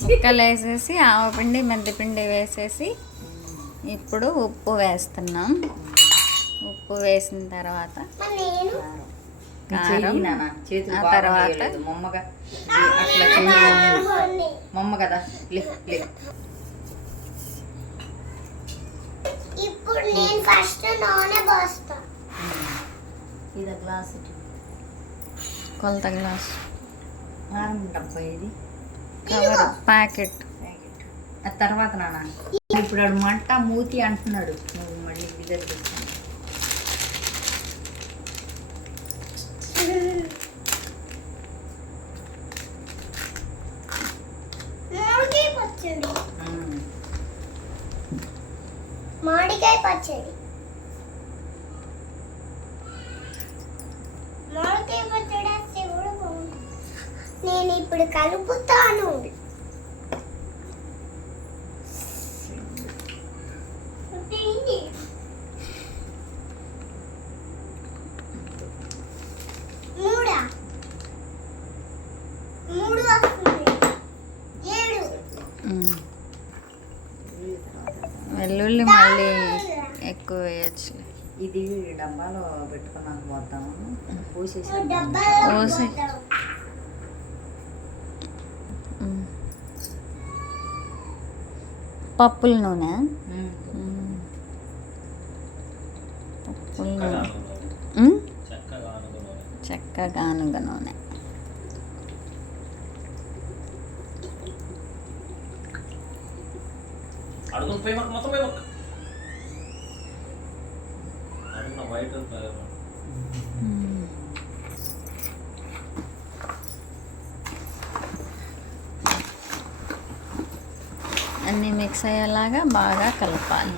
ముక్కలు వేసేసి ఆవపిండి మెంతిపిండి వేసేసి ఇప్పుడు ఉప్పు వేస్తున్నాం. ఉప్పు వేసిన తర్వాత కారం, ఆ తర్వాత ఇప్పుడు నేను ఫస్ట్ నూనె పోస్తా. ఇది గ్లాసు కొలత గ్లాస్, కారం డబ్బా, ఇది కవర్ ప్యాకెట్. ఆ తర్వాత నాన్న ఇప్పుడు వాడు మంట మూతి అంటున్నాడు. నువ్వు మళ్ళీ దగ్గర మామిడికాయ పచ్చడి. మామిడికాయ పచ్చడి వేస్తే కూడా బాగుంటుంది. నేను ఇప్పుడు కలుపుతాను. మూడు వస్తుంది. 7 వెల్లుల్లి మళ్ళీ ఎక్కువ వేయచ్చు. ఇది డబ్బాలో పెట్టుకున్నాక పోతాము. పోసి పప్పుల నూనె, పప్పుల నూనె, చెక్క గానుగ నూనె. అన్నీ మిక్స్ అయ్యేలాగా బాగా కలపాలి.